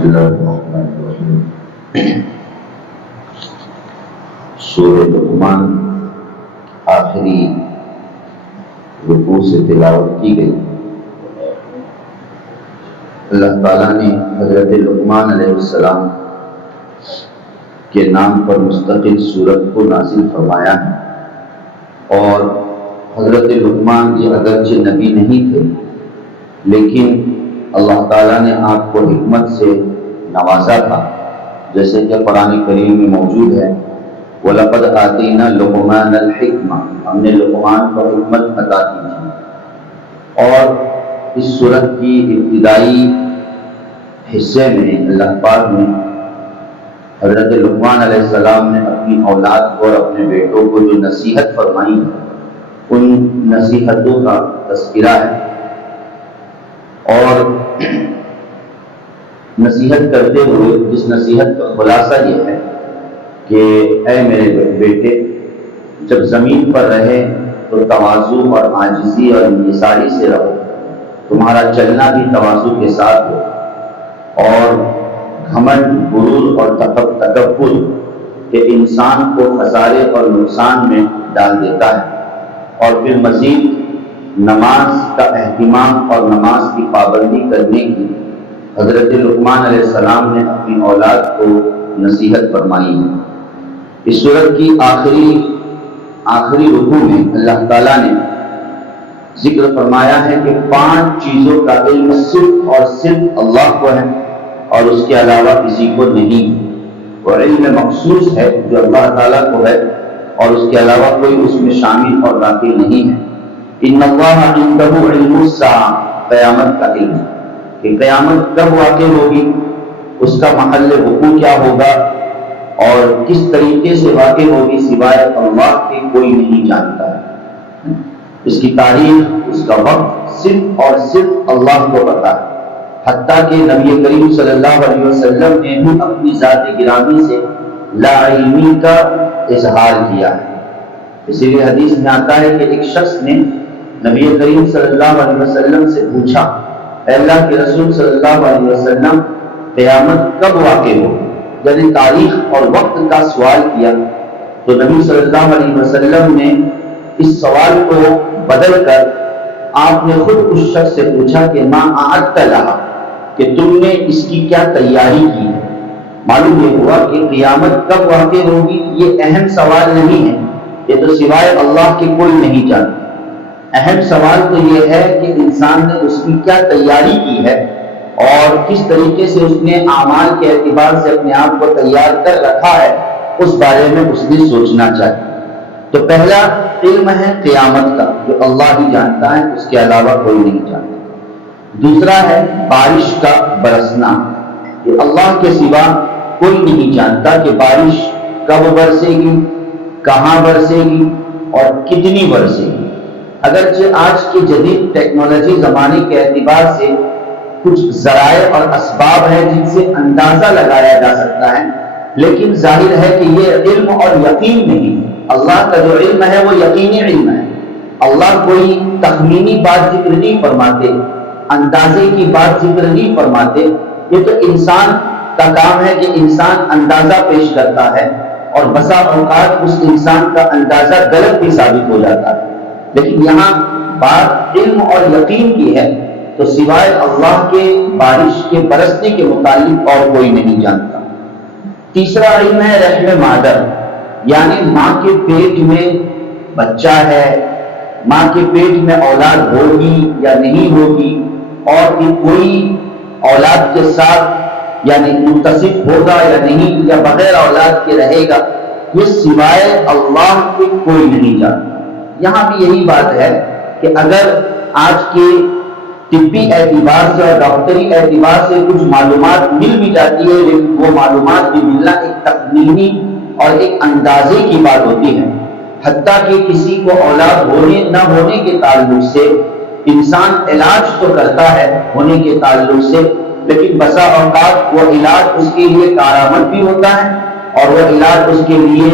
بسم اللہ الرحمن الرحیم۔ سورہ لقمان آخری رکوع سے تلاوت کی گئی۔ اللہ تعالیٰ نے حضرت لقمان علیہ السلام کے نام پر مستقل سورت کو نازل فرمایا ہے، اور حضرت لقمان یہ اگرچہ نبی نہیں تھے، لیکن اللہ تعالیٰ نے آپ کو حکمت سے نوازا تھا، جیسے کہ قرآن کریم میں موجود ہے وَلَقَدْ آتَيْنَا لُقْمَانَ الْحِكْمَةَ، ہم نے لقمان کو حکمت عطا کی تھی۔ اور اس سورت کی ابتدائی حصے میں اللہ پاک نے حضرت لقمان علیہ السلام نے اپنی اولاد کو اور اپنے بیٹوں کو جو نصیحت فرمائی، ان نصیحتوں کا تذکرہ ہے، اور نصیحت کرتے ہوئے جس نصیحت کا خلاصہ یہ ہے کہ اے میرے بیٹے، جب زمین پر رہے تو تواضع اور عاجزی اور انکساری سے رہو، تمہارا چلنا بھی تواضع کے ساتھ ہو، اور گھمنڈ، غرور اور تکبر کہ انسان کو خسارے اور نقصان میں ڈال دیتا ہے۔ اور پھر مزید نماز کا اہتمام اور نماز کی پابندی کرنے کی حضرت لقمان علیہ السلام نے اپنی اولاد کو نصیحت فرمائی ہے۔ اس سورت کی آخری رکوع میں اللہ تعالیٰ نے ذکر فرمایا ہے کہ 5 چیزوں کا علم صرف اور صرف اللہ کو ہے، اور اس کے علاوہ کسی کو نہیں۔ وہ علم مخصوص ہے جو اللہ تعالیٰ کو ہے، اور اس کے علاوہ کوئی اس میں شامل اور داخل نہیں ہے۔ ان اللہ عنده علم الساعہ، قیامت کا علم، کہ قیامت کب واقع ہوگی، اس کا محل وقوع کیا ہوگا، اور کس طریقے سے واقع ہوگی، سوائے اللہ کے کوئی نہیں جانتا ہے۔ اس کی تاریخ، اس کا وقت صرف اور صرف اللہ کو پتا ہے۔ حتیٰ کہ نبی کریم صلی اللہ علیہ وسلم نے بھی اپنی ذات گرامی سے لا علمی کا اظہار کیا ہے۔ اسی لیے حدیث میں آتا ہے کہ ایک شخص نے نبی کریم صلی اللہ علیہ وسلم سے پوچھا، اے اللہ کے رسول صلی اللہ علیہ وسلم، قیامت کب واقع ہو؟ یعنی تاریخ اور وقت کا سوال کیا، تو نبی صلی اللہ علیہ وسلم نے اس سوال کو بدل کر آپ نے خود اس شخص سے پوچھا کہ ما اعدت لہا، کہ تم نے اس کی کیا تیاری کی ہے۔ معلوم یہ ہوا کہ قیامت کب واقع ہوگی یہ اہم سوال نہیں ہے، یہ تو سوائے اللہ کے کوئی نہیں جانتا۔ اہم سوال تو یہ ہے کہ انسان نے اس کی کیا تیاری کی ہے، اور کس طریقے سے اس نے اعمال کے اعتبار سے اپنے آپ کو تیار کر رکھا ہے، اس بارے میں اس نے سوچنا چاہیے۔ تو پہلا علم ہے قیامت کا، جو اللہ ہی جانتا ہے، اس کے علاوہ کوئی نہیں جانتا۔ دوسرا ہے بارش کا برسنا، کہ اللہ کے سوا کوئی نہیں جانتا کہ بارش کب برسے گی، کہاں برسے گی، اور کتنی برسے گی۔ اگرچہ آج کی جدید ٹیکنالوجی زمانے کے اعتبار سے کچھ ذرائع اور اسباب ہیں جن سے اندازہ لگایا جا سکتا ہے، لیکن ظاہر ہے کہ یہ علم اور یقین نہیں۔ اللہ کا جو علم ہے وہ یقینی علم ہے۔ اللہ کوئی تخمینی بات ذکر نہیں فرماتے، اندازے کی بات ذکر نہیں فرماتے۔ یہ تو انسان کا کام ہے کہ انسان اندازہ پیش کرتا ہے، اور بسا اوقات اس انسان کا اندازہ غلط بھی ثابت ہو جاتا ہے۔ لیکن یہاں بات علم اور یقین کی ہے، تو سوائے اللہ کے بارش کے برسنے کے متعلق اور کوئی نہیں جانتا۔ تیسرا علم ہے رحم مادر، یعنی ماں کے پیٹ میں بچہ ہے، ماں کے پیٹ میں اولاد ہوگی یا نہیں ہوگی، اور کہ کوئی اولاد کے ساتھ یعنی متصف ہوگا یا نہیں، یا بغیر اولاد کے رہے گا، یہ سوائے اللہ کے کوئی نہیں جانتا۔ یہاں بھی یہی بات ہے کہ اگر آج کے طبی اعتبار سے اور ڈاکٹری اعتبار سے کچھ معلومات مل بھی جاتی ہے، لیکن وہ معلومات بھی ملنا ایک تخمینی اور ایک اندازے کی بات ہوتی ہے۔ حتیٰ کہ کسی کو اولاد ہونے نہ ہونے کے تعلق سے انسان علاج تو کرتا ہے ہونے کے تعلق سے، لیکن بسا اوقات وہ علاج اس کے لیے کارآمد بھی ہوتا ہے، اور وہ علاج اس کے لیے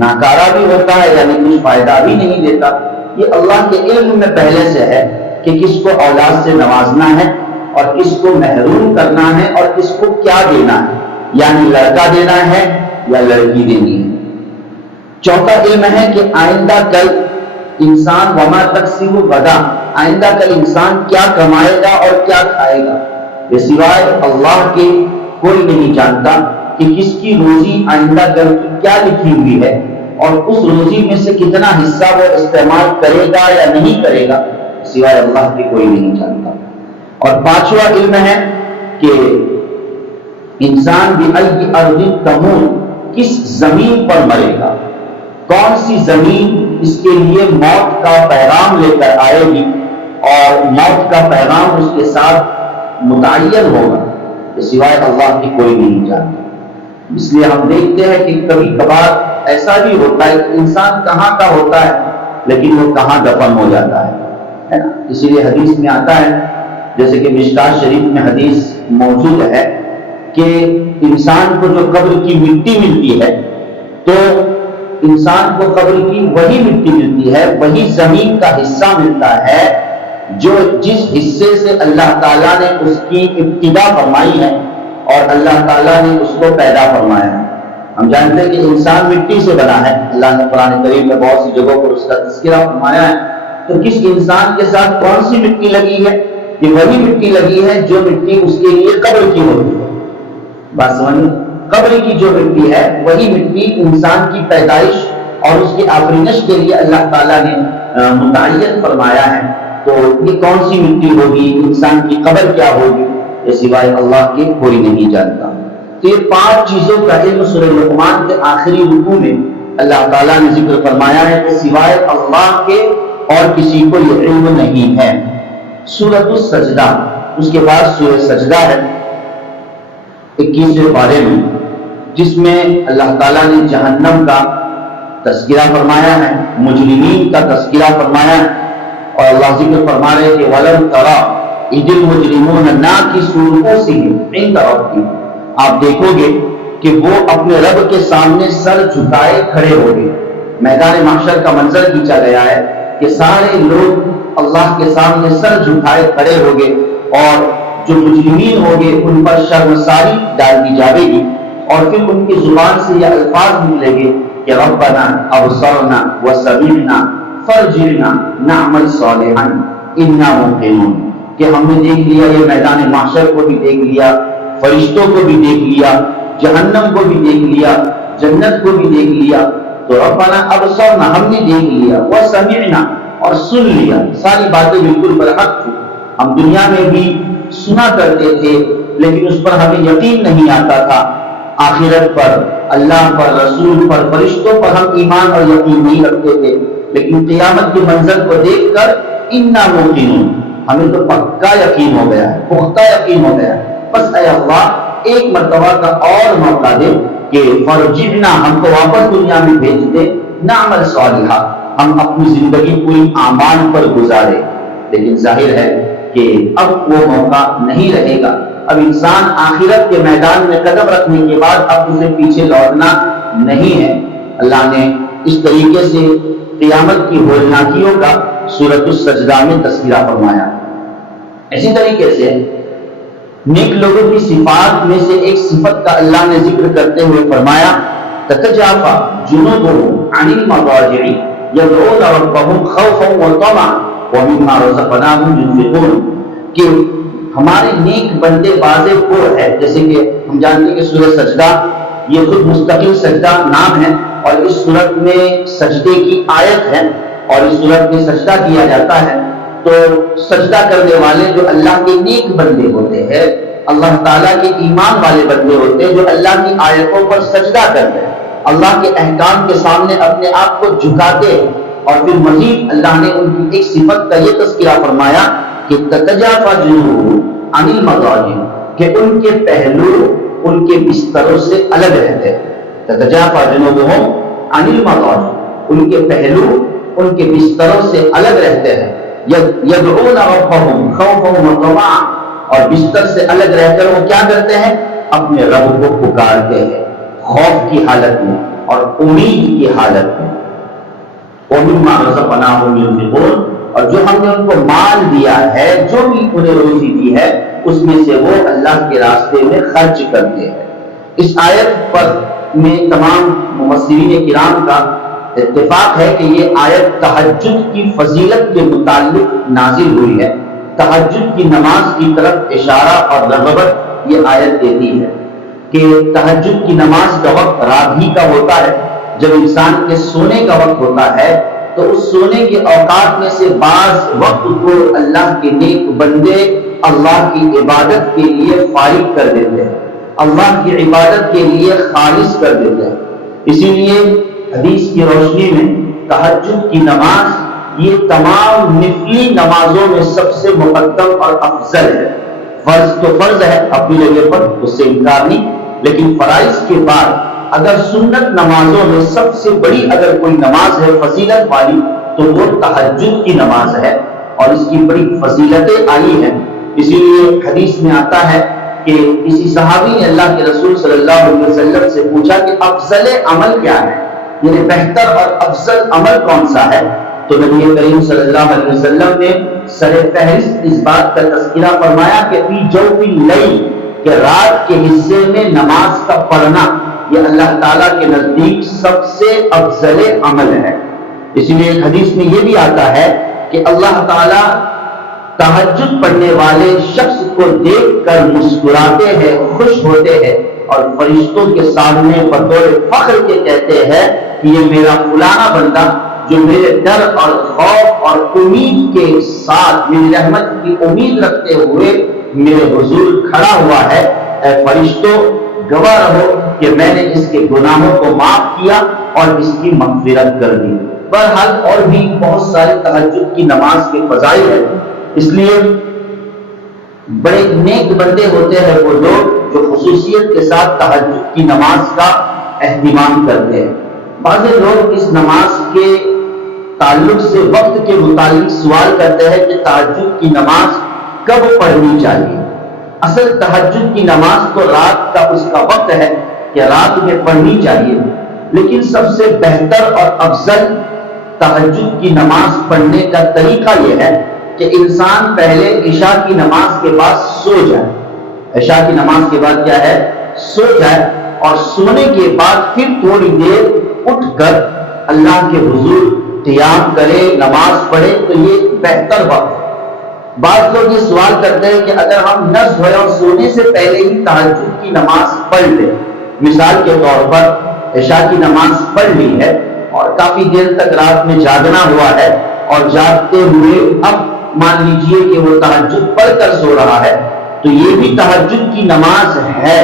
ناکارہ بھی ہوتا ہے، یعنی کچھ فائدہ بھی نہیں دیتا۔ یہ اللہ کے علم میں پہلے سے ہے کہ کس کو اولاد سے نوازنا ہے اور کس کو محروم کرنا ہے اور کس کو کیا دینا ہے، یعنی لڑکا دینا ہے یا لڑکی دینی ہے۔ چوتھا علم ہے کہ آئندہ کل انسان وما تکسب غدا، آئندہ کل انسان کیا کمائے گا اور کیا کھائے گا، یہ سوائے اللہ کے کوئی نہیں جانتا کہ کس کی روزی آئندہ کل کی کیا لکھی ہوئی ہے، اور اس روزی میں سے کتنا حصہ وہ استعمال کرے گا یا نہیں کرے گا، سوائے اللہ کے کوئی نہیں جانتا۔ اور پانچواں علم ہے کہ انسان بأی ارض تموت، کس زمین پر مرے گا، کون سی زمین اس کے لیے موت کا پیغام لے کر آئے گی اور موت کا پیغام اس کے ساتھ متعین ہوگا، سوائے اللہ کی کوئی نہیں جانتا۔ اس لیے ہم دیکھتے ہیں کہ کبھی کبھار ایسا بھی ہوتا ہے کہ انسان کہاں کا ہوتا ہے لیکن وہ کہاں دفن ہو جاتا ہے نا۔ اسی لیے حدیث میں آتا ہے، جیسے کہ مشکات شریف میں حدیث موجود ہے کہ انسان کو جو قبر کی مٹی ملتی ہے تو انسان کو قبر کی وہی مٹی ملتی ہے، وہی زمین کا حصہ ملتا ہے جو جس حصے سے اللہ تعالیٰ نے اس کی ابتدا فرمائی ہے اور اللہ تعالیٰ نے اس کو پیدا فرمایا ہے۔ ہم جانتے ہیں کہ انسان مٹی سے بنا ہے، اللہ نے قرآن کریم میں بہت سی جگہوں پر اس کا تذکرہ فرمایا ہے۔ تو کس انسان کے ساتھ کون سی مٹی لگی ہے؟ یہ وہی مٹی لگی ہے جو مٹی اس کے لیے قبر کی ہوتی ہے۔ بس قبر کی جو مٹی ہے وہی مٹی انسان کی پیدائش اور اس کی آفرینش کے لیے اللہ تعالیٰ نے متعین فرمایا ہے۔ تو یہ کون سی مٹی ہوگی، انسان کی قبر کیا ہوگی، یہ سوائے اللہ کے کوئی نہیں جانتا۔ تو یہ 5 چیزوں کا علم سورہ لقمان کے آخری رکوع میں اللہ تعالیٰ نے ذکر فرمایا ہے کہ سوائے اللہ کے اور کسی کو یہ علم نہیں ہے۔ سورۃ السجدہ، اس کے بعد سورہ سجدہ ہے 21ویں پارے میں، جس میں اللہ تعالیٰ نے جہنم کا تذکرہ فرمایا ہے، مجرمین کا تذکرہ فرمایا ہے، اور اللہ ذکر فرما رہے کہ وَلَمْ تَرَى إِذِ الْمُجْرِمُونَ نَاكِسُو رُءُوسِهِمْ عِنْدَ رَبِّهِمْ، آپ دیکھو گے کہ وہ اپنے رب کے سامنے سر جھکائے کھڑے ہو گے۔ میدان محشر کا منظر کھینچا گیا ہے کہ سارے لوگ اللہ کے سامنے سر جھکائے کھڑے ہو گے، اور جو مجرمین ہوں گے ان پر شرمساری ڈال دی جائے گی، اور پھر ان کی زبان سے یہ الفاظ نکلیں گے کہ ربنا ابصرنا وسمعنا فرجعنا نعمل صالحا انا موقنون، کہ ہم نے دیکھ لیا، یہ میدان محشر کو بھی دیکھ لیا، فرشتوں کو بھی دیکھ لیا، جہنم کو بھی دیکھ لیا، جنت کو بھی دیکھ لیا، تو ربنا ابصرنا ہم نے دیکھ لیا، وسمعنا اور سن لیا، ساری باتیں بالکل برحق تھی، ہم دنیا میں بھی سنا کرتے تھے لیکن اس پر ہمیں یقین نہیں آتا تھا، آخرت پر، اللہ پر، رسول پر، فرشتوں پر ہم ایمان اور یقین نہیں رکھتے تھے، لیکن قیامت کے منظر کو دیکھ کر انا موقنون، ہمیں تو پکا یقین ہو گیا ہے، پختہ یقین ہو گیا ہے، بس اے اللہ ایک مرتبہ کا اور موقع دے کہ فرجعنا، ہم کو واپس دنیا میں بھیج دے، نعمل صالحا، ہم اپنی زندگی پوری اعمال پر گزارے۔ لیکن ظاہر ہے کہ اب وہ موقع نہیں رہے گا، اب انسان آخرت کے میدان میں قدم رکھنے کے بعد اب اسے پیچھے لوٹنا نہیں ہے۔ اللہ نے اس طریقے سے قیامت کی ہولناکیوں کا سورۃ السجدہ میں تذکرہ فرمایا۔ اسی طریقے سے نیک لوگوں کی صفات میں سے ایک صفت کا اللہ نے ذکر کرتے ہوئے فرمایا تتجافى جنوبهم عن المضاجع يدعون ربهم خوفا وطمعا ومما رزقناهم ينفقون، کہ ہمارے نیک بندے واضح کو ہے، جیسے کہ ہم جانتے ہیں کہ سورہ سجدہ یہ خود مستقل سجدہ نام ہے، اور اس صورت میں سجدے کی آیت ہے، اور اس صورت میں سجدہ کیا جاتا ہے، تو سجدہ کرنے والے جو اللہ کے نیک بندے ہوتے ہیں، اللہ تعالیٰ کے ایمان والے بندے ہوتے ہیں، جو اللہ کی آیتوں پر سجدہ کرتے ہیں، اللہ کے احکام کے سامنے اپنے آپ کو جھکاتے ہیں، اور پھر مزید اللہ نے ان کی ایک صفت کا یہ تذکرہ فرمایا کہ تتجافى جنوبهم عن المضاجع، کہ ان کے پہلو ان کے بستروں سے الگ رہتے ہیں۔ تتجافى جنوبهم عن المضاجع، ان کے پہلو ان کے بستروں سے الگ رہتے ہیں۔ یدعون ربهم خوفا وطمعا، اور بستر سے الگ رہ کر وہ کیا کرتے ہیں؟ اپنے رب کو پکارتے ہیں، خوف کی حالت میں اور امید کی حالت میں۔ وَمِمَّا رَزَقْنَاهُمْ يُنْفِقُونَ، اور جو ہم نے ان کو مال دیا ہے، جو بھی انہیں روزی دی ہے، اس میں سے وہ اللہ کے راستے میں خرچ کرتے ہیں۔ اس آیت پر میں تمام مفسرین کرام کا اتفاق ہے کہ یہ آیت تہجد کی فضیلت کے متعلق نازل ہوئی ہے۔ تہجد کی نماز کی طرف اشارہ اور رغبت یہ آیت دیتی ہے کہ تہجد کی نماز کا وقت رات ہی کا ہوتا ہے۔ جب انسان کے سونے کا وقت ہوتا ہے تو اس سونے کے اوقات میں سے بعض وقت کو اللہ کے نیک بندے اللہ کی عبادت کے لیے فارغ کر دیتے ہیں، اللہ کی عبادت کے لیے خالص کر دیتے ہیں۔ اسی لیے حدیث کی روشنی میں تہجد کی نماز یہ تمام نفلی نمازوں میں سب سے مقدم اور افضل ہے۔ فرض تو فرض ہے اپنی جگہ پر، اس سے انکار نہیں، لیکن فرائض کے بعد اگر سنت نمازوں میں سب سے بڑی اگر کوئی نماز ہے فضیلت والی تو وہ تہجد کی نماز ہے، اور اس کی بڑی فضیلتیں آئی ہیں۔ اسی لیے حدیث میں آتا ہے کہ کسی صحابی نے اللہ کے رسول صلی اللہ علیہ وسلم سے پوچھا کہ افضل عمل کیا ہے، یعنی بہتر اور افضل عمل کون سا ہے؟ تو نبی کریم صلی اللہ علیہ وسلم نے سر فہرست اس بات کا تذکرہ فرمایا کہ فی جوف اللیل، کہ رات کے حصے میں نماز کا پڑھنا یہ اللہ تعالیٰ کے نزدیک سب سے افضل عمل ہے۔ اسی لیے حدیث میں یہ بھی آتا ہے کہ اللہ تعالیٰ تہجد پڑھنے والے شخص کو دیکھ کر مسکراتے ہیں، خوش ہوتے ہیں، اور فرشتوں کے سامنے بطور فخر کے کہتے ہیں کہ یہ میرا فلانا بندہ جو میرے ڈر اور خوف اور امید کے ساتھ میری رحمت کی امید رکھتے ہوئے میرے حضور کھڑا ہوا ہے، اے فرشتوں گواہ رہو کہ میں نے اس کے گناہوں کو معاف کیا اور اس کی مغفرت کر دی۔ بہرحال اور بھی بہت سارے تہجد کی نماز کے فضائل ہیں، اس لیے بڑے نیک بندے ہوتے ہیں وہ لوگ جو خصوصیت کے ساتھ تہجد کی نماز کا اہتمام کرتے ہیں۔ بعض لوگ اس نماز کے تعلق سے وقت کے متعلق سوال کرتے ہیں کہ تہجد کی نماز کب پڑھنی چاہیے؟ اصل تہجد کی نماز تو رات کا اس کا وقت ہے کہ رات میں پڑھنی چاہیے، لیکن سب سے بہتر اور افضل تہجد کی نماز پڑھنے کا طریقہ یہ ہے کہ انسان پہلے عشاء کی نماز کے بعد سو جائے۔ عشاء کی نماز کے بعد کیا ہے؟ سو جائے، اور سونے کے بعد پھر تھوڑی دیر اٹھ کر اللہ کے حضور قیام کرے، نماز پڑھے، تو یہ بہتر وقت ہے۔ بعض لوگ یہ سوال کرتے ہیں کہ اگر ہم نہ سوئے اور سونے سے پہلے ہی تہجد کی نماز پڑھ لیں، مثال کے طور پر عشاء کی نماز پڑھ لی ہے اور کافی دیر تک رات میں جاگنا ہوا ہے، اور جاگتے ہوئے اب مان لیجئے کہ وہ تہجد پڑھ کر سو رہا ہے، تو یہ بھی تہجد کی نماز ہے،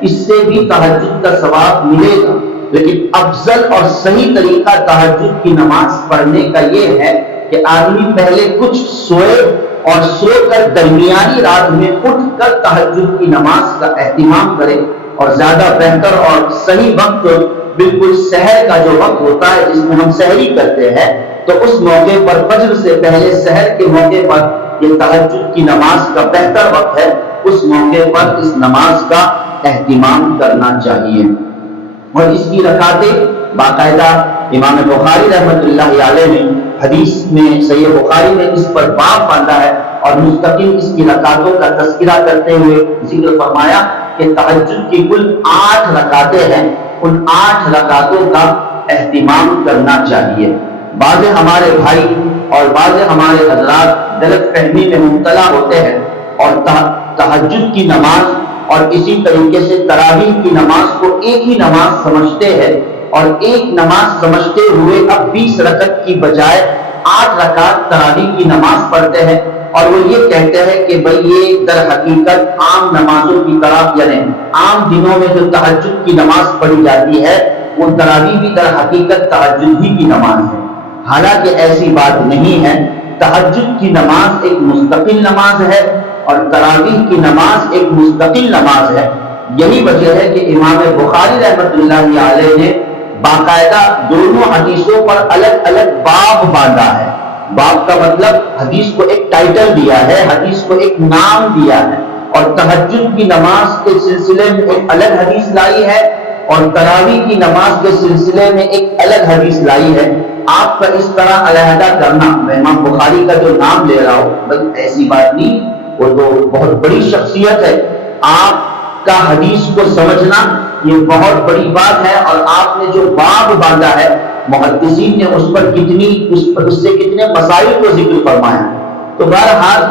اس سے بھی تہجد کا ثواب ملے گا۔ لیکن افضل اور صحیح طریقہ تہجد کی نماز پڑھنے کا یہ ہے کہ آدمی پہلے کچھ سوئے اور سو کر درمیانی رات میں اٹھ کر تہجد کی نماز کا اہتمام کرے، اور زیادہ بہتر اور صحیح وقت بالکل سحر کا جو وقت ہوتا ہے جس میں ہم سحری کرتے ہیں، تو اس موقع پر فجر سے پہلے سحر کے موقع پر یہ تہجد کی نماز کا بہتر وقت ہے، اس موقع پر اس نماز کا اہتمام کرنا چاہیے۔ اور اس کی رکعتیں باقاعدہ امام بخاری رحمۃ اللہ علیہ نے حدیث میں صحیح بخاری میں اس پر باب باندھا ہے، اور مستقل اس کی رکعتوں کا تذکرہ کرتے ہوئے ذکر فرمایا کہ تہجد کی کل 8 رکعتیں ہیں، ان 8 رکعتوں کا اہتمام کرنا چاہیے۔ بعض ہمارے بھائی اور بعض ہمارے حضرات غلط فہمی میں مبتلا ہوتے ہیں اور تہجد کی نماز اور اسی طریقے سے تراویح کی نماز کو ایک ہی نماز سمجھتے ہیں، اور ایک نماز سمجھتے ہوئے اب 20 رکعت کی بجائے 8 رکعت تراویح کی نماز پڑھتے ہیں، اور وہ یہ کہتے ہیں کہ بھئی یہ در حقیقت عام نمازوں کی طرح، یعنی عام دنوں میں جو تہجد کی نماز پڑھی جاتی ہے وہ تراویح بھی در حقیقت تہجد ہی کی نماز ہے۔ حالانکہ ایسی بات نہیں ہے، تہجد کی نماز ایک مستقل نماز ہے اور تراویح کی نماز ایک مستقل نماز ہے۔ یہی وجہ ہے کہ امام بخاری رحمۃ اللہ علیہ نے باقاعدہ دونوں حدیثوں پر الگ الگ باب باندھا ہے۔ باب کا مطلب حدیث کو ایک ٹائٹل دیا ہے، حدیث کو ایک نام دیا ہے، اور تہجد کی نماز کے سلسلے میں ایک الگ حدیث لائی ہے، اور تراویح کی نماز کے سلسلے میں ایک الگ حدیث لائی ہے۔ آپ کا اس طرح علیحدہ کرنا، میں امام بخاری کا جو نام لے رہا ہوں، بس ایسی بات نہیں، وہ تو بہت بڑی شخصیت ہے، آپ کا حدیث کو سمجھنا یہ بہت بڑی بات ہے، اور آپ نے جو باب باندھا ہے محدثین نے اس سے کتنے مسائل کو ذکر فرمایا۔ تو بہرحال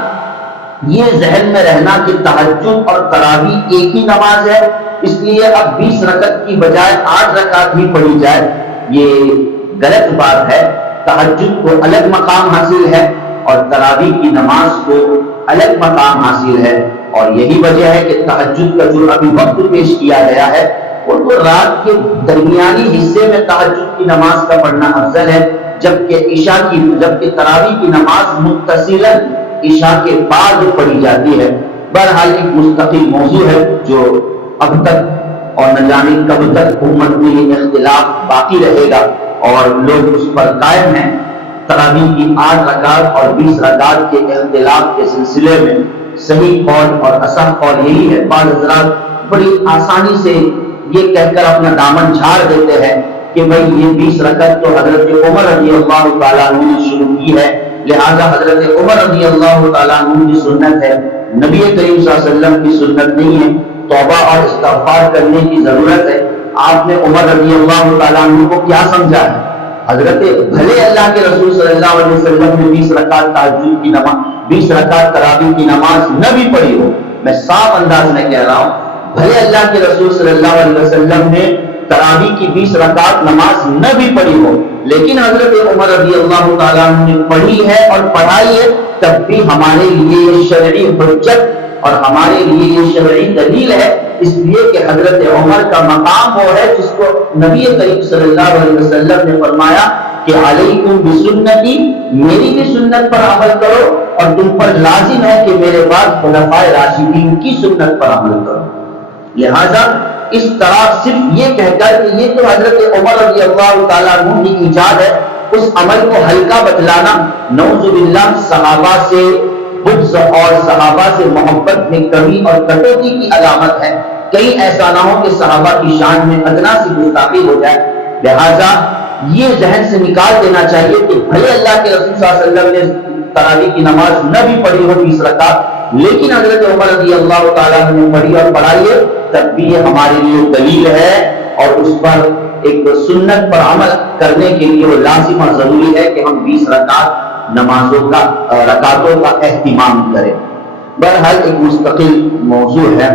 یہ ذہن میں رہنا کہ تہجد اور تراویح ایک ہی نماز ہے، اس لیے اب 20 رکعت کی بجائے 8 رکعت ہی پڑھی جائے، یہ غلط بات ہے۔ تہجد کو الگ مقام حاصل ہے اور تراویح کی نماز کو الگ مقام حاصل ہے، اور یہی وجہ ہے کہ تہجد کا جو ابھی وقت پیش کیا گیا ہے وہ تو رات کے درمیانی حصے میں تہجد کی نماز کا پڑھنا افضل ہے، جبکہ تراویح کی نماز متصلاً عشاء کے بعد پڑھی جاتی ہے۔ بہرحال ایک مستقل موضوع ہے جو اب تک اور نہ جانے کب تک امت میں یہ اختلاف باقی رہے گا اور لوگ اس پر قائم ہیں۔ تراویح کی 8 رکعت اور 20 رکعت کے اختلاف کے سلسلے میں صحیح قول اور اصح قول یہی ہے۔ بعض حضرات بڑی آسانی سے یہ کہہ کر اپنا دامن جھاڑ دیتے ہیں کہ بھئی یہ 20 رکعت تو حضرت عمر رضی اللہ تعالیٰ عنہ نے شروع کی ہے، لہذا حضرت عمر رضی اللہ تعالیٰ عنہ کی سنت ہے، نبی کریم صلی اللہ علیہ وسلم کی سنت نہیں ہے، توبہ اور استغفار کرنے کی ضرورت ہے۔ آپ نے عمر رضی اللہ تعالیٰ عنہ کو کیا سمجھا ہے؟ حضرت بھلے اللہ کے رسول صلی اللہ علیہ وسلم نے 20 رکعت تہجد کی نماز 20 رکعت تراویح کی نماز نہ بھی پڑھی ہو، میں صاف انداز میں کہہ رہا ہوں، بھلے اللہ کے رسول صلی اللہ علیہ وسلم نے تراویح کی 20 رکعت نماز نہ بھی پڑھی ہو، لیکن حضرت عمر رضی اللہ تعالیٰ عنہ نے پڑھی ہے اور پڑھائی ہے، تب بھی ہمارے لیے یہ شرعی حجت اور ہمارے لیے یہ شرعی دلیل ہے، اس لیے کہ حضرت عمر کا مقام وہ ہے جس کو نبی کریم صلی اللہ علیہ وسلم نے فرمایا کہ علیکم بسنتی، میری بھی سنت پر عمل کرو، اور تم پر لازم ہے کہ میرے بعد خلفائے راشدین کی سنت پر عمل کرو۔ لہذا اس طرح صرف یہ کہہ کر کہ یہ تو حضرت عمر رضی اللہ تعالیٰ عنہ کی ایجاد ہے، اس عمل کو ہلکا بتلانا نعوذ باللہ صحابہ سے بغض اور صحابہ سے محبت میں کمی اور کٹوتی کی علامت ہے۔ کہیں ایسا نہ ہو کہ صحابہ کی شان میں ادنا سی گستاخی ہو جائے، لہذا یہ ذہن سے نکال دینا چاہیے کہ بھلے اللہ کے رسول صلی اللہ علیہ وسلم نے تراویح کی نماز نہ بھی پڑھی ہو 20 رکعت، لیکن حضرت عمر رضی اللہ تعالیٰ نے پڑھی اور پڑھائی ہے، تب بھی یہ ہمارے لیے دلیل ہے، اور اس پر ایک سنت پر عمل کرنے کے لیے وہ لازم اور ضروری ہے کہ ہم 20 رکعت رکعتوں کا اہتمام کریں۔ بہرحال ایک مستقل موضوع ہے۔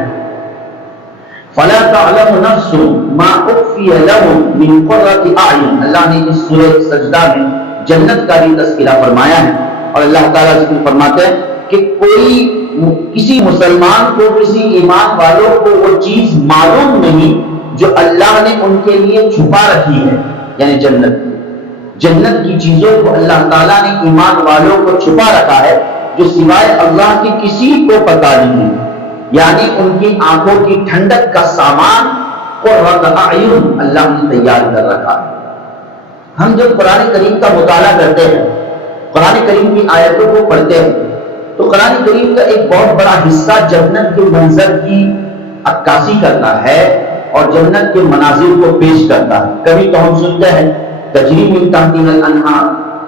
فَلَا تَعْلَمُ نَفْسٌ مَا أُخْفِيَ لَهُم مِّن قُرَّةِ أَعْيُنٍ، اللہ نے اس سورہ سجدہ میں جنت کا بھی تذکرہ فرمایا ہے، اور اللہ تعالیٰ ذکر فرماتے ہیں کہ کسی مسلمان کو، کسی ایمان والوں کو وہ چیز معلوم نہیں جو اللہ نے ان کے لیے چھپا رکھی ہے، یعنی جنت کی چیزوں کو اللہ تعالیٰ نے ایمان والوں کو چھپا رکھا ہے جو سوائے اللہ کی کسی کو پتہ نہیں ہے، یعنی ان کی آنکھوں کی ٹھنڈک کا سامان قرۃ اعین اللہ نے تیار کر رکھا ہے۔ ہم جب قرآن کریم کا مطالعہ کرتے ہیں، قرآن کریم کی آیتوں کو پڑھتے ہیں، تو قرآن کریم کا ایک بہت بڑا حصہ جنت کے منظر کی عکاسی کرتا ہے اور جنت کے مناظر کو پیش کرتا ہے۔ کبھی تو ہم سنتے ہیں تجری من تحتها الانہار،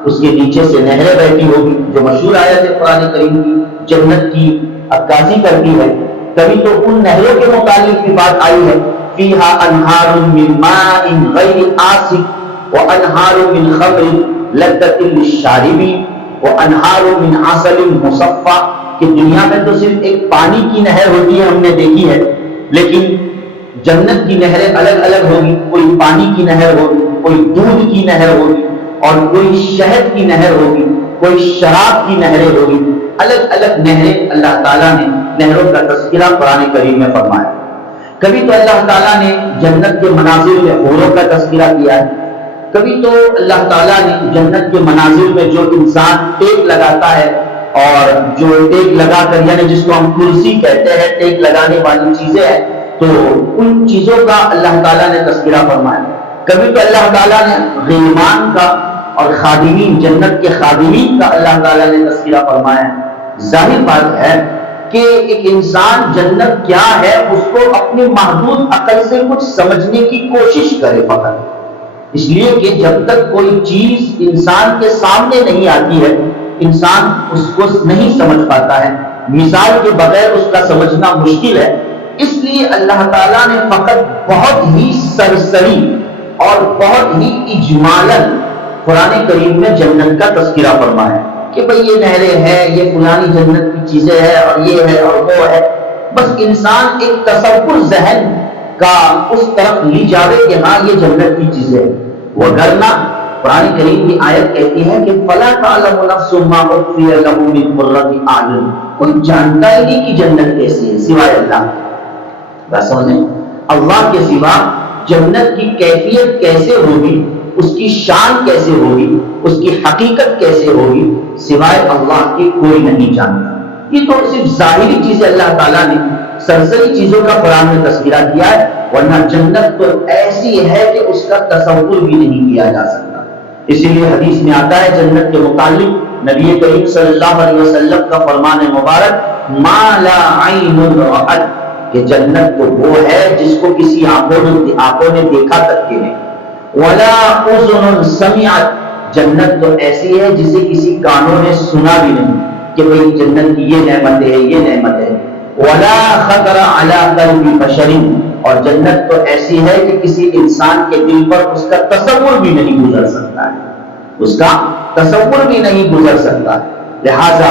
اس کے نیچے سے نہریں بہتی ہوگی، جو مشہور آیت ہے قرآن کریم کی جنت کی عکاسی کرتی ہے۔ کبھی تو ان نہروں کے متعلق بھی بات آئی ہے، فیہا انہار من ماء غیر آسن وانہار من خمر لذۃ للشاربین وانہار من عسل مصفی، کہ دنیا میں تو صرف ایک پانی کی نہر ہوتی ہے، ہم نے دیکھی ہے، لیکن جنت کی نہریں الگ الگ ہوگی، کوئی پانی کی نہر ہوگی، کوئی دودھ کی نہر ہوگی، اور کوئی شہد کی نہر ہوگی، کوئی شراب کی نہریں ہوگی، الگ الگ نہریں اللہ تعالیٰ نے نہروں کا تذکرہ قرآن کریم میں فرمایا۔ کبھی تو اللہ تعالیٰ نے جنت کے مناظر میں حوروں کا تذکرہ کیا ہے، کبھی تو اللہ تعالیٰ نے جنت کے مناظر میں جو انسان ٹیک لگاتا ہے، اور جو ٹیک لگا کر، یعنی جس کو ہم کرسی کہتے ہیں، ٹیک لگانے والی چیزیں ہیں، تو ان چیزوں کا اللہ تعالیٰ نے تذکرہ فرمایا۔ کبھی تو اللہ تعالیٰ نے غیمان کا اور خادمین، جنت کے خادمین کا اللہ تعالیٰ نے تذکرہ فرمایا ہے۔ ظاہر بات ہے کہ ایک انسان جنت کیا ہے اس کو اپنی محدود عقل سے کچھ سمجھنے کی کوشش کرے فقط، اس لیے کہ جب تک کوئی چیز انسان کے سامنے نہیں آتی ہے، انسان اس کو نہیں سمجھ پاتا ہے۔ مثال کے بغیر اس کا سمجھنا مشکل ہے، اس لیے اللہ تعالیٰ نے فقط بہت ہی سرسری اور بہت ہی اجمالاً قرآن کریم میں جنت کا تذکرہ فرمایا کہ بھئی یہ نہریں ہیں، یہ فلانی جنت کی چیزیں ہیں، اور یہ ہے اور وہ ہے. بس انسان ایک تصور ذہن کا اس طرف لی جاوے کہ ہاں یہ جنت کی چیزیں ہیں. وگرنہ قرآن کریم کی آیت کہتی ہے کہ فَلَا تَعْلَمُ نَفْسٌ مَّا أُخْفِيَ لَهُم مِّن قُرَّةِ أَعْيُنٍ، کوئی جانتا ہی نہیں کہ جنت کیسی ہے سوائے اللہ. بس سمجھیں، اللہ کے سوا جنت کی کیفیت کیسے ہوگی، اس کی شان کیسے ہوگی، اس کی حقیقت کیسے ہوگی، سوائے اللہ کے کوئی نہیں جانتا. یہ تو صرف ظاہری چیزیں اللہ تعالیٰ نے سرسری چیزوں کا قرآن میں تذکرہ کیا ہے، ورنہ جنت تو ایسی ہے کہ اس کا تصور بھی نہیں کیا جا سکتا. اسی لیے حدیث میں آتا ہے جنت کے متعلق نبی کریم صلی اللہ علیہ وسلم کا فرمان مبارک ما لا عین رأت، کہ جنت تو وہ ہے جس کو کسی آنکھوں نے دیکھا تک کے نہیں. ولا اذن سمعت، جنت تو ایسی ہے جسے کسی کانوں نے سنا بھی نہیں کہ بھئی جنت کی یہ نعمت ہے، یہ نعمت ہے. ولا خطر علی قلب بشر، اور جنت تو ایسی ہے کہ کسی انسان کے دل پر اس کا تصور بھی نہیں گزر سکتا ہے، اس کا تصور بھی نہیں گزر سکتا. لہذا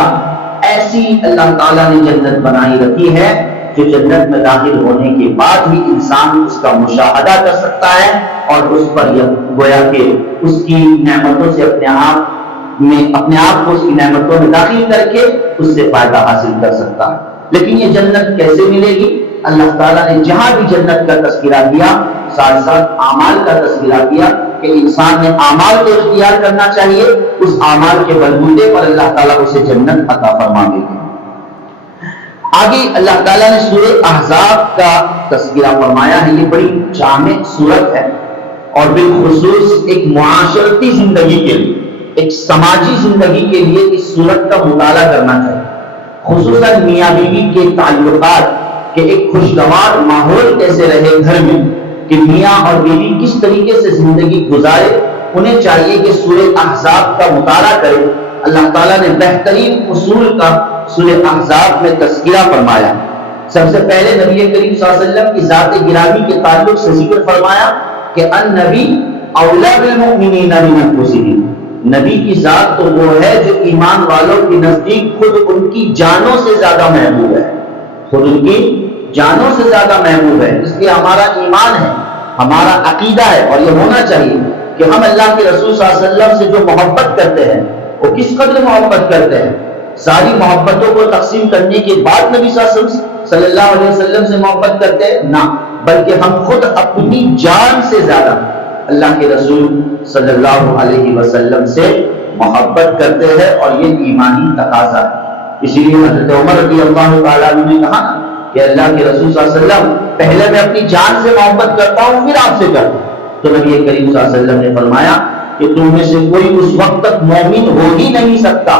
ایسی اللہ تعالیٰ نے جنت بنائی رکھی ہے جو جنت میں داخل ہونے کے بعد ہی انسان اس کا مشاہدہ کر سکتا ہے اور اس پر گویا کہ اس کی نعمتوں سے اپنے آپ کو اس کی نعمتوں میں داخل کر کے اس سے فائدہ حاصل کر سکتا ہے. لیکن یہ جنت کیسے ملے گی؟ اللہ تعالیٰ نے جہاں بھی جنت کا تذکرہ کیا ساتھ ساتھ اعمال کا تذکرہ کیا کہ انسان نے اعمال کو اختیار کرنا چاہیے، اس اعمال کے بلبوتے پر اللہ تعالیٰ اسے جنت عطا فرما دے گی. آگے اللہ تعالیٰ نے سورہ احزاب کا تذکرہ فرمایا ہے. یہ بڑی جامع سورت ہے اور بالخصوص ایک معاشرتی زندگی کے لیے، ایک سماجی زندگی کے لیے اس سورت کا مطالعہ کرنا چاہیے. خصوصاً میاں بیوی کے تعلقات کہ ایک خوشگوار ماحول کیسے رہے گھر میں، کہ میاں اور بیوی کس طریقے سے زندگی گزارے، انہیں چاہیے کہ سورہ احزاب کا مطالعہ کرے. اللہ تعالیٰ نے بہترین اصول کا سورہ احزاب میں تذکرہ فرمایا. سب سے پہلے نبی کریم صلی اللہ علیہ وسلم کی ذات گرامی کے تعلق سے ذکر فرمایا کہ النبی اولی بالمؤمنین من انفسہم، نبی کی ذات تو وہ ہے جو ایمان والوں کے نزدیک خود ان کی جانوں سے زیادہ محبوب ہے، خود ان کی جانوں سے زیادہ محبوب ہے. اس لیے ہمارا ایمان ہے، ہمارا عقیدہ ہے اور یہ ہونا چاہیے کہ ہم اللہ کے رسول صلی اللہ علیہ وسلم سے جو محبت کرتے ہیں وہ کس قدر محبت کرتے ہیں. ساری محبتوں کو تقسیم کرنے کے بعد نبی صلی اللہ علیہ وسلم سے محبت کرتے ہیں؟ نہ، بلکہ ہم خود اپنی جان سے زیادہ اللہ کے رسول صلی اللہ علیہ وسلم سے محبت کرتے ہیں اور یہ ایمانی تقاضا ہے. اسی لیے حضرت عمر رضی اللہ تعالیٰ عنہ نے کہا کہ اللہ کے رسول صلی اللہ علیہ وسلم پہلے میں اپنی جان سے محبت کرتا ہوں پھر آپ سے کرتا ہوں. تو نبی کریم صلی اللہ علیہ وسلم نے فرمایا کہ تم میں سے کوئی اس وقت تک مومن ہو ہی نہیں سکتا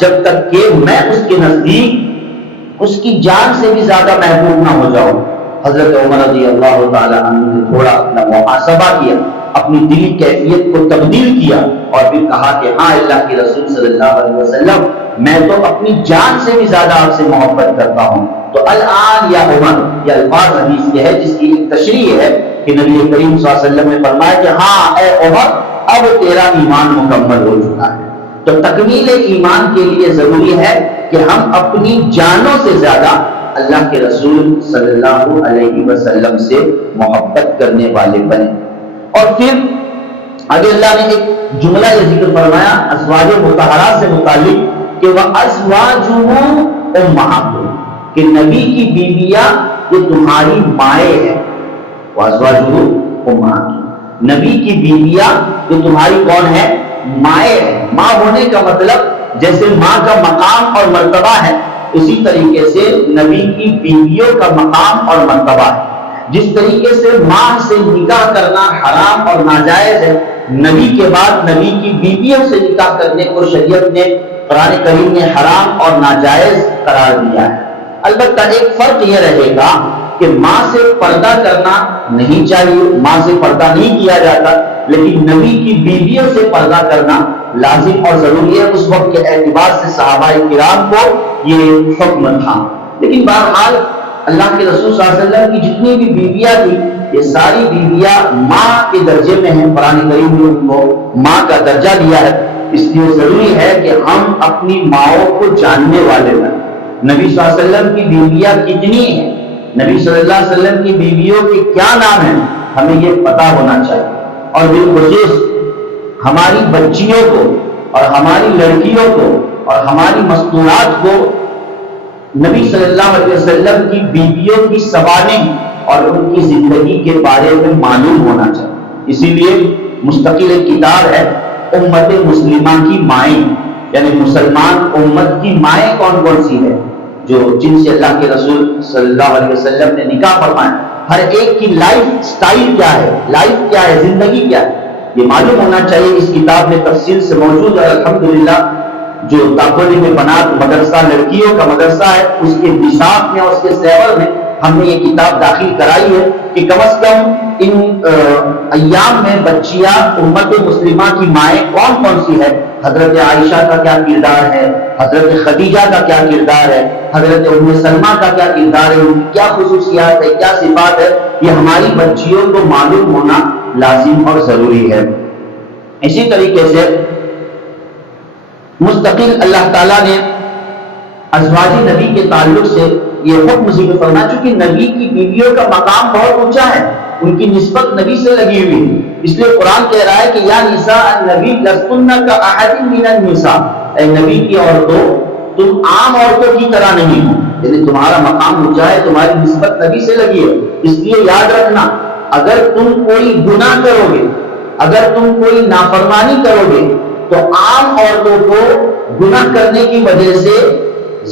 جب تک کہ میں اس کے نزدیک اس کی جان سے بھی زیادہ محبوب نہ ہو جاؤں. حضرت عمر رضی اللہ تعالیٰ عنہ نے تھوڑا اپنا محاسبہ کیا، اپنی دلی کیفیت کو تبدیل کیا اور پھر کہا کہ ہاں اللہ کے رسول صلی اللہ علیہ وسلم میں تو اپنی جان سے بھی زیادہ آپ سے محبت کرتا ہوں. تو الان یا عمر، یہ الفاظ حدیث کے ہے جس کی ایک تشریح ہے کہ نبی کریم صلی اللہ علیہ وسلم نے فرمایا کہ ہاں اے عمر اب تیرا ایمان مکمل ہو چکا ہے. تو تکمیل ایمان کے لیے ضروری ہے کہ ہم اپنی جانوں سے زیادہ اللہ کے رسول صلی اللہ علیہ وسلم سے محبت کرنے والے بنے. اور پھر آگے اللہ نے ایک جملہ یہ ذکر فرمایا ازواج مطہرات سے متعلق کہ وَأَزْوَاجُهُ أُمَّهَاتُهُمْ، کہ نبی کی بیویاں یہ تمہاری مائیں ہیں. وَأَزْوَاجُهُ أُمَّهَاتُهُمْ، نبی کی بیویاں یہ تمہاری کون ہے؟ مائیں ہیں. ماں ہونے کا مطلب جیسے ماں کا مقام اور مرتبہ ہے، اسی طریقے سے نبی کی بیویوں کا مقام اور مرتبہ ہے. جس طریقے سے ماں سے نکاح کرنا حرام اور ناجائز ہے، نبی کے بعد نبی کی بیویوں سے نکاح کرنے کو شریعت نے قرآن کریم نے حرام اور ناجائز قرار دیا ہے. البتہ ایک فرق یہ رہے گا کہ ماں سے پردہ کرنا نہیں چاہیے، ماں سے پردہ نہیں کیا جاتا، لیکن نبی کی بیویوں سے پردہ کرنا لازم اور ضروری ہے. اس وقت کے اعتبار سے صحابہ کرام کو یہ حکم تھا. لیکن بہرحال اللہ کے رسول صلی اللہ علیہ وسلم کی جتنی بھی بیویاں تھی یہ ساری بیویاں ماں کے درجے میں ہیں. قرآن کریم نے ان کو ماں کا درجہ دیا ہے. اس لیے ضروری ہے کہ ہم اپنی ماؤں کو جاننے والے بنیں. نبی صلی اللہ علیہ وسلم کی بیویاں کتنی ہیں, نبی صلی اللہ علیہ وسلم کی بیویوں کے کیا نام ہیں, ہمیں یہ پتا ہونا چاہیے. اور بالخصوص ہماری بچیوں کو اور ہماری لڑکیوں کو اور ہماری مستورات کو نبی صلی اللہ علیہ وسلم کی بیویوں کی سوانح اور ان کی زندگی کے بارے میں معلوم ہونا چاہیے. اسی لیے مستقل ایک کتاب ہے امت مسلمہ کی مائیں, یعنی مسلمان امت کی مائیں کون کون سی ہے, جو جن سے اللہ کے رسول صلی اللہ علیہ وسلم نے نکاح فرمایا. ہر ایک کی لائف سٹائل کیا ہے, لائف کیا ہے, زندگی کیا ہے, یہ معلوم ہونا چاہیے. اس کتاب میں تفصیل سے موجود ہے. الحمدللہ جو داخلی میں بنات مدرسہ لڑکیوں کا مدرسہ ہے, اس کے نصاب میں اور اس کے سیور میں ہم نے یہ کتاب داخل کرائی ہے کہ کم از کم ان ایام میں بچیاں امت مسلمہ کی مائیں کون کون سی ہے, حضرت عائشہ کا کیا کردار ہے, حضرت خدیجہ کا کیا کردار ہے, حضرت ام سلمہ کا کیا کردار ہے, ان کی کیا خصوصیات ہے, کیا صفات ہے, یہ ہماری بچیوں کو معلوم ہونا لازم اور ضروری ہے. اسی طریقے سے مستقل اللہ تعالیٰ نے ازواج نبی کے تعلق سے یہ حکم ذکر فرمایا. چونکہ نبی کی بیویوں کا مقام بہت اونچا ہے, ان کی نسبت نبی سے لگی ہوئی ہے. اس لیے قرآن کہہ رہا ہے کہ یا نساء النبی لستن کاحد من النساء, اے نبی کی عورتوں تم عام عورتوں کی طرح نہیں ہو, یعنی تمہارا مقام اونچا ہے, تمہاری نسبت نبی سے لگی ہے. اس لیے یاد رکھنا اگر تم کوئی گناہ کرو گے, اگر تم کوئی نافرمانی کرو گے تو عام عورتوں کو گناہ کرنے کی وجہ سے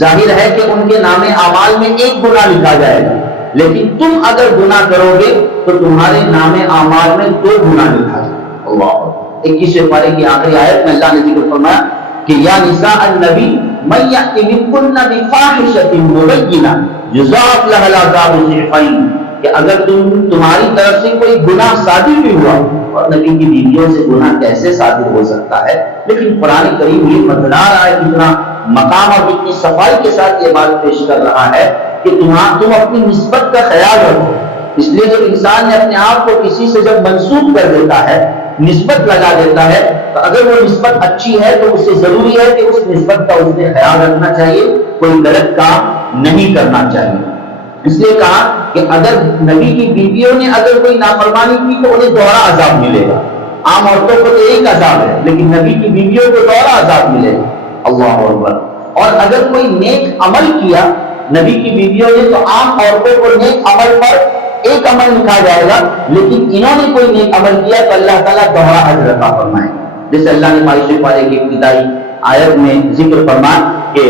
ظاہر ہے کہ ان کے نام اعمال میں ایک گناہ لکھا جائے گا, لیکن تم اگر گناہ کرو گے تو تمہارے نام اعمال میں 2 گناہ لکھا جائے گا. اللہ 21 پارے کی آخری آیت میں اللہ نے ذکر فرمایا کہ یا نساء النبی من یأت منکن بفاحشۃ مبینہ یضاعف لها العذاب ضعفین, کہ اگر تمہاری طرف سے کوئی گناہ صادر بھی ہوا, اور نبی کی بیویوں سے گناہ کیسے صادر ہو سکتا ہے, لیکن قرآن کریم یہ بتلا رہا ہے کتنا مقام اور کتنی صفائی کے ساتھ یہ بات پیش کر رہا ہے کہ تم اپنی نسبت کا خیال رکھو. اس لیے جب انسان نے اپنے آپ کو کسی سے جب منسوب کر دیتا ہے, نسبت لگا دیتا ہے, تو اگر وہ نسبت اچھی ہے تو اس سے ضروری ہے کہ اس نسبت کا اس نے خیال رکھنا چاہیے, کوئی غلط کام نہیں کرنا چاہیے. اس لیے کہا کہ اگر نبی کی بیویوں نے اگر کوئی نافرمانی کی تو انہیں دوہرا عذاب ملے گا. عام عورتوں کو تو ایک عذاب ہے, لیکن نبی کی بیویوں کو دوہرا عذاب ملے گا. اللہ اکبر. اور اگر کوئی نیک عمل کیا نبی کی بیویوں نے تو عام عورتوں کو نیک عمل پر ایک عمل لکھا جائے گا, لیکن انہوں نے کوئی نیک عمل کیا تو اللہ تعالیٰ دوہرا اجر عطا فرمائے گا. جیسے اللہ نے 22 پارے کی ابتدائی آیت میں ذکر فرمایا کہ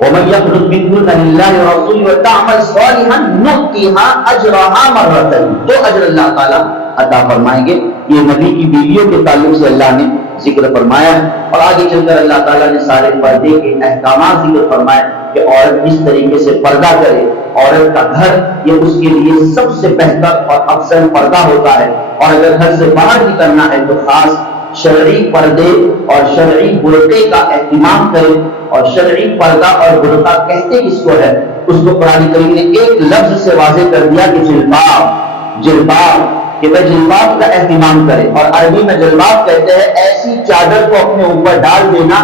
وَمَن يَقْنُتْ مِنكُنَّ لِلَّهِ وَرَسُولِهِ وَتَعْمَلْ صَالِحًا نُؤْتِهَا أَجْرَهَا مَرَّتَيْنِ, 2 اجر اللہ تعالیٰ عطا فرمائیں گے. یہ نبی کی بیویوں کے تعلق سے اللہ نے ذکر فرمایا ہے. اور آگے چل کر اللہ تعالیٰ نے سارے پردے کے احکامات ذکر فرمائے کہ عورت کس طریقے سے پردہ کرے. عورت کا گھر یہ اس کے لیے سب سے بہتر اور افضل پردہ ہوتا ہے, اور اگر گھر سے باہر نکلنا ہے تو خاص شرعی پردے اور شرعی برقعے کا اہتمام کرے. اور شرعی پردہ اور برقع کہتے کس کو ہے, اس کو قرآن کریم نے ایک لفظ سے واضح کر دیا کہ جلباب. جلباب کہ وہ جلباب کا اہتمام کرے, اور عربی میں جلباب کہتے ہیں ایسی چادر کو اپنے اوپر ڈال دینا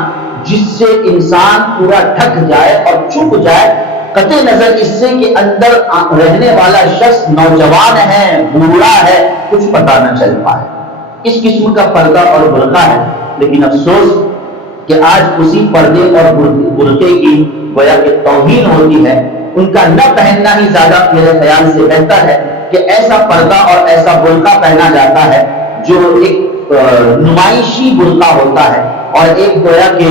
جس سے انسان پورا ڈھک جائے اور چھپ جائے, قطع نظر اس سے کہ اندر رہنے والا شخص نوجوان ہے, بوڑھا ہے, کچھ پتہ نہ چل پائے. اس قسم کا پردہ اور برقع ہے. لیکن افسوس کہ آج اسی پردے اور برقعے کی گویا کہ توہین ہوتی ہے. ان کا نہ پہننا ہی زیادہ میرے خیال سے بہتر ہے کہ ایسا پردہ اور ایسا برقع پہنا جاتا ہے جو ایک نمائشی برقع ہوتا ہے, اور ایک گویا کہ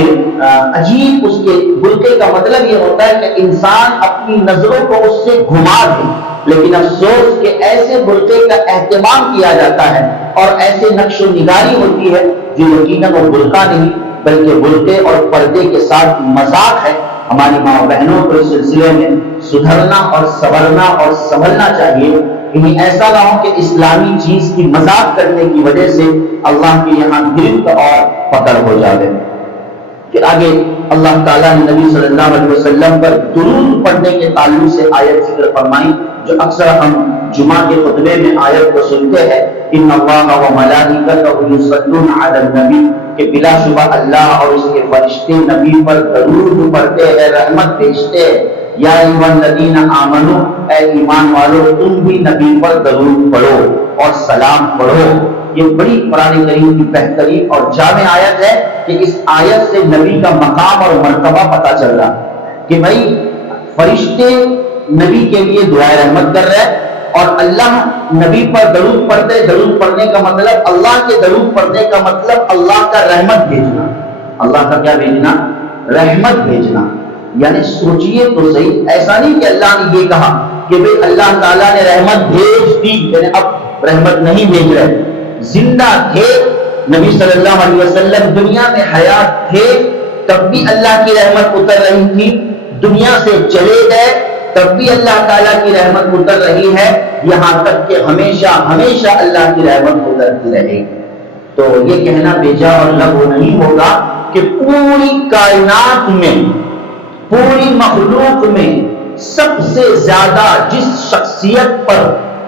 عجیب اس کے برقعے کا مطلب یہ ہوتا ہے کہ انسان اپنی نظروں کو اس سے گھما دے. لیکن افسوس کہ ایسے برقعے کا اہتمام کیا جاتا ہے اور ایسے نقش و نگاری ہوتی ہے جو یقیناً وہ برقع نہیں بلکہ برقعے اور پردے کے ساتھ مذاق ہے. ہماری ماں بہنوں کو اس سلسلے میں سدھرنا اور سنورنا اور سنبھلنا چاہیے کہیں ایسا نہ ہو کہ اسلامی چیز کی مذاق کرنے کی وجہ سے اللہ کے یہاں گرفت اور پکڑ ہو جائے۔ پھر آگے اللہ تعالیٰ نے نبی صلی اللہ علیہ وسلم پر درود پڑھنے کے تعلق سے آیت ذکر فرمائی، جو اکثر ہم جمعہ کے خطبے میں آیت کو سنتے ہیں، ان اللہ و ملائکتہ یصلون علی النبی، کہ بلا شبہ اللہ اور اس کے فرشتے نبی پر درود پڑھتے ہیں، رحمت بھیجتے ہیں۔ یا ایھا الذین آمنو، اے ایمان والو تم بھی نبی پر درود پڑھو اور سلام پڑھو۔ یہ بڑی قرآن کریم کی بہترین اور جامع آیت ہے کہ اس آیت سے نبی کا مقام اور مرتبہ پتہ چل رہا کہ بھائی فرشتے نبی کے لیے دعائے رحمت کر رہے ہیں، اور اللہ نبی پر درود پڑھتے، درود پڑھنے کا مطلب اللہ کے درود پڑھنے کا مطلب اللہ کا رحمت بھیجنا۔ اللہ کا کیا بھیجنا؟ رحمت بھیجنا۔ یعنی سوچئے تو صحیح، ایسا نہیں کہ اللہ نے یہ کہا کہ بھئی اللہ تعالیٰ نے رحمت بھیج دی، یعنی اب رحمت نہیں بھیج رہے۔ زندہ تھے نبی صلی اللہ علیہ وسلم، دنیا میں حیات تھے تب بھی اللہ کی رحمت اتر رہی تھی، دنیا سے چلے گئے تب بھی اللہ تعالیٰ کی رحمت اتر رہی ہے، یہاں تک کہ ہمیشہ ہمیشہ اللہ کی رحمت اترتی رہے گی۔ تو یہ کہنا بیجا اور لغو نہیں ہوگا کہ پوری کائنات میں، پوری مخلوق میں سب سے زیادہ جس شخصیت پر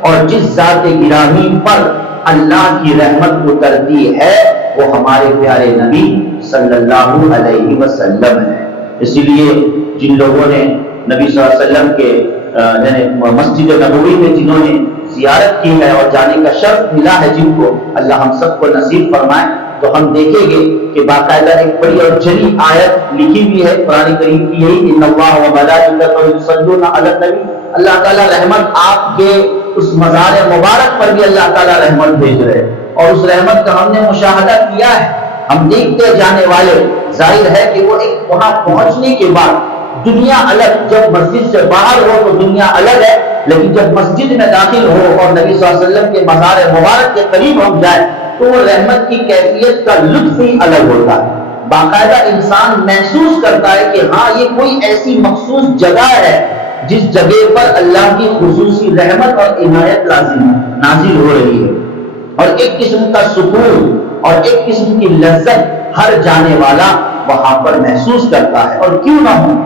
اور جس ذات گرامی پر اللہ کی رحمت اترتی ہے وہ ہمارے پیارے نبی صلی اللہ علیہ وسلم ہے۔ اسی لیے جن لوگوں نے نبی صلی اللہ علیہ وسلم کے مسجد نبوی میں جنہوں نے زیارت کی ہے اور جانے کا شرف ملا ہے جن کو، اللہ ہم سب کو نصیب فرمائے، تو ہم دیکھیں گے کہ باقاعدہ ایک بڑی اور جلی آیت لکھی ہوئی ہے قرآن کریم کی، یہی ان اللہ و ملائکتہ یصلون علی النبی، اللہ تعالیٰ رحمت آپ کے اس مزار مبارک پر بھی اللہ تعالیٰ رحمت بھیج رہے، اور اس رحمت کا ہم نے مشاہدہ کیا ہے، ہم دیکھتے جانے والے۔ ظاہر ہے کہ وہ ایک وہاں پہنچنے کے بعد دنیا الگ، جب مسجد سے باہر ہو تو دنیا الگ ہے، لیکن جب مسجد میں داخل ہو اور نبی صلی اللہ علیہ وسلم کے مزار مبارک کے قریب ہم جائیں تو وہ رحمت کی کیفیت کا لطف ہی الگ ہوتا ہے۔ باقاعدہ انسان محسوس کرتا ہے کہ ہاں یہ کوئی ایسی مخصوص جگہ ہے جس جگہ پر اللہ کی خصوصی رحمت اور عنایت نازل ہو رہی ہے، اور ایک قسم کا سکون اور ایک قسم کی لذت ہر جانے والا وہاں پر محسوس کرتا ہے۔ اور کیوں نہ ہو،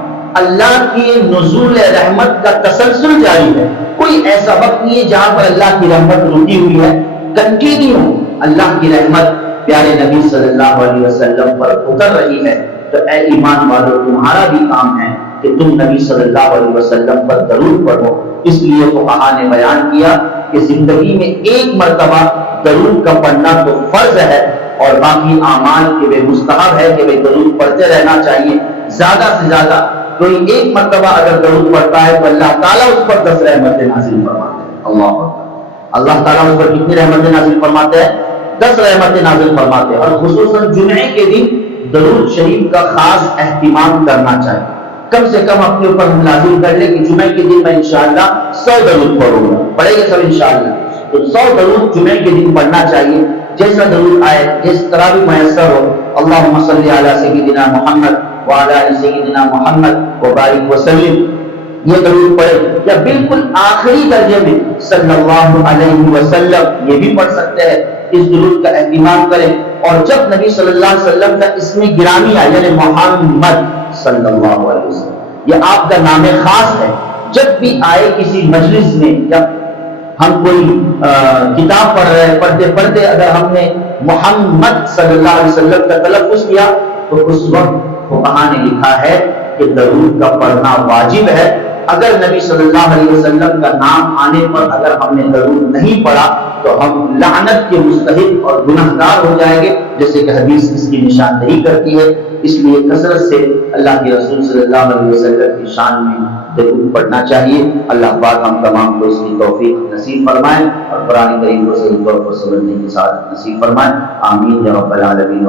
اللہ کی نزول رحمت کا تسلسل جاری ہے، کوئی ایسا وقت نہیں ہے جہاں پر اللہ کی رحمت رکی ہوئی ہے، کنٹینیو اللہ کی رحمت پیارے نبی صلی اللہ علیہ وسلم پر اتر رہی ہے۔ تو اے ایمان والو، تمہارا بھی کام ہے کہ تم نبی صلی اللہ علیہ وسلم پر درود پڑھو۔ اس لیے فقہا نے بیان کیا کہ زندگی میں ایک مرتبہ درود کا پڑھنا تو فرض ہے، اور باقی اعمال کے بے مستحب ہے کہ درود پڑھتے رہنا چاہیے زیادہ سے زیادہ۔ کوئی ایک مرتبہ اگر درود پڑھتا ہے تو اللہ تعالیٰ اس پر 10 رحمتیں نازل فرماتے ہیں۔ اللہ اکبر، اللہ تعالیٰ اس پر کتنی رحمتیں نازل فرماتے ہیں؟ 10 رحمتیں نازل فرماتے ہیں۔ اور خصوصاً جمعے کے دن درود شریف کا خاص اہتمام کرنا چاہیے، کم سے کم اپنے اوپر ہم لازم کر لیں کہ جمعے کے دن میں انشاءاللہ 100 درود پڑھوں گا، پڑھیں گے سب انشاءاللہ۔ تو 100 درود جمعے کے دن پڑھنا چاہیے، جیسا درود آئے، جس طرح بھی میسر ہو۔ اللہم صلی علی سیدنا محمد وعلی آل سیدنا محمد وبارک وسلم، یہ درود پڑھے، یا بالکل آخری درجے میں صلی اللہ علیہ وسلم، یہ بھی پڑھ سکتے ہیں۔ اس درود کا اہتمام کریں، اور جب نبی صلی اللہ علیہ وسلم کا اسم گرامی آئے، یعنی محمد صلی اللہ علیہ وسلم، یہ آپ کا نام خاص ہے، جب بھی آئے کسی مجلس میں، جب ہم کوئی کتاب پڑھ رہے ہیں، پڑھتے پڑھتے اگر ہم نے محمد صلی اللہ علیہ وسلم کا تلفظ کیا تو اس وقت فقہا نے لکھا ہے کہ درود کا پڑھنا واجب ہے۔ اگر نبی صلی اللہ علیہ وسلم کا نام آنے پر اگر ہم نے درود نہیں پڑھا تو ہم لعنت کے مستحق اور گناہگار ہو جائیں گے، جیسے کہ حدیث اس کی نشاندہی کرتی ہے۔ اس لیے کثرت سے اللہ کے رسول صلی اللہ علیہ وسلم کی شان میں درود پڑھنا چاہیے۔ اللہ پاک ہم تمام کو اس کی توفیق نصیب فرمائے اور قرآن کریم کو صحیح طور پر سمجھنے کے ساتھ نصیب فرمائے۔ آمین یا رب العالمین۔